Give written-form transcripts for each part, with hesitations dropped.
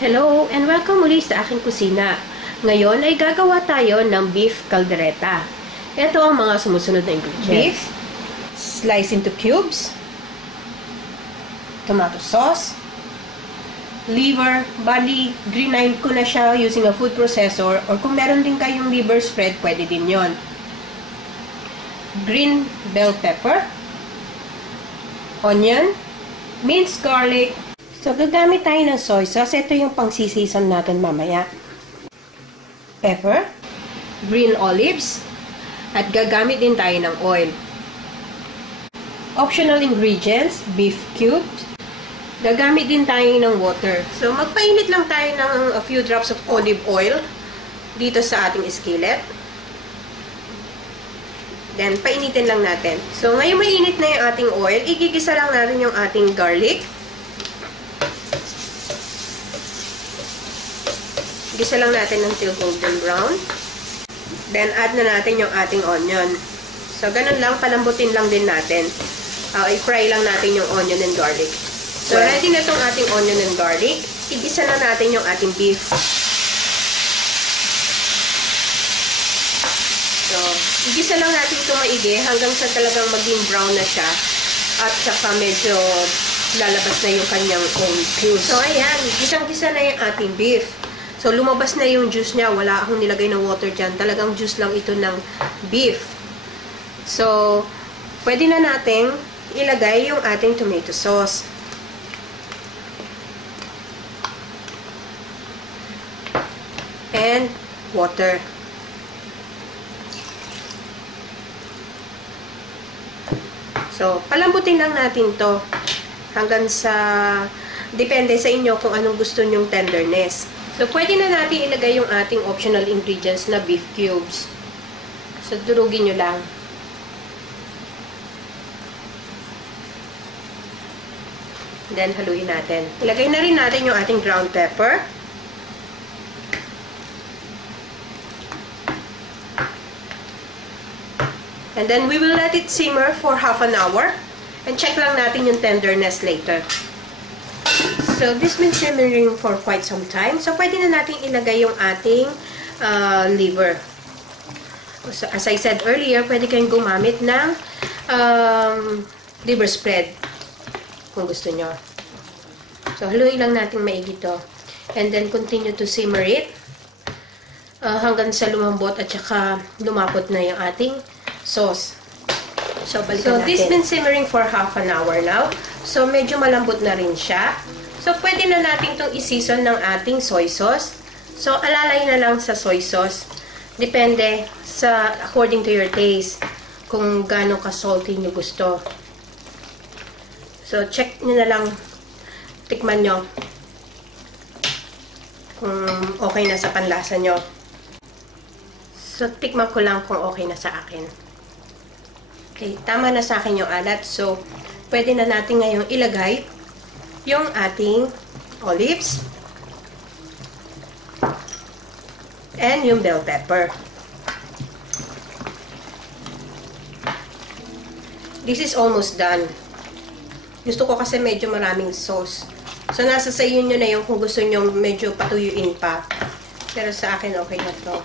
Hello and welcome muli sa aking kusina. Ngayon ay gagawa tayo ng beef caldereta. Ito ang mga sumusunod na ingredients. Beef, slice into cubes, tomato sauce, liver, bali green ko na siya using a food processor, or kung meron din kayong liver spread, pwede din yon. Green bell pepper, onion, minced garlic. So, gagamit tayo ng soy sauce. Ito yung pang-season natin mamaya. Pepper, green olives, at gagamit din tayo ng oil. Optional ingredients, beef cubes. Gagamit din tayo ng water. So, magpainit lang tayo ng a few drops of olive oil dito sa ating skillet. Then, painitin lang natin. So, ngayon mainit na yung ating oil, igigisa lang natin yung ating garlic. Gisa lang natin until golden brown. Then, add na natin yung ating onion. So, ganun lang, palambutin lang din natin. I-fry lang natin yung onion and garlic. So, ready na itong ating onion and garlic. Igisa na natin yung ating beef. So, igisa lang natin ito maigi hanggang sa talagang maging brown na siya. At saka medyo lalabas na yung kanyang own juice. So, ayan, gisang-gisa na yung ating beef. So, lumabas na yung juice niya. Wala akong nilagay na water dyan. Talagang juice lang ito ng beef. So, pwede na nating ilagay yung ating tomato sauce. And water. So, palambutin lang natin to hanggang sa, depende sa inyo kung anong gusto nyong tenderness. So, pwede na natin ilagay yung ating optional ingredients na beef cubes. So, durugin nyo lang. Then, haluin natin. Ilagay na rin natin yung ating ground pepper. And then, we will let it simmer for half an hour. And check lang natin yung tenderness later. So, this been simmering for quite some time. So, pwede na natin ilagay yung ating liver. So, as I said earlier, pwede kayong gumamit ng liver spread kung gusto nyo. So, haluin lang natin maigi to. And then, continue to simmer it hanggang sa lumambot at saka lumapot na yung ating sauce. So, balikan natin. This been simmering for half an hour now. So, medyo malambot na rin siya. So, pwede na natin itong i-season ng ating soy sauce. So, alalay na lang sa soy sauce. Depende sa according to your taste kung gaano ka-salty nyo gusto. So, check nyo na lang. Tikman nyo kung okay na sa panlasa nyo. So, tikman ko lang kung okay na sa akin. Okay, tama na sa akin yung alat. So, pwede na natin ngayong ilagay yung ating olives and yung bell pepper. This is almost done. Gusto ko kasi medyo maraming sauce. So, nasa sa inyo na yung kung gusto nyo medyo patuyuin pa. Pero sa akin, okay na to.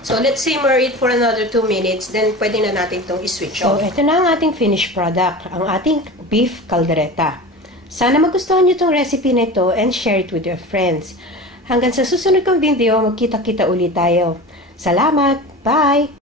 So, let's simmer it for another 2 minutes. Then, pwede na natin itong i-switch off. So, ito na ang ating finished product. Ang ating beef caldereta. Sana magustuhan nyo itong recipe na ito and share it with your friends. Hanggang sa susunod kong video, magkita-kita ulit tayo. Salamat! Bye!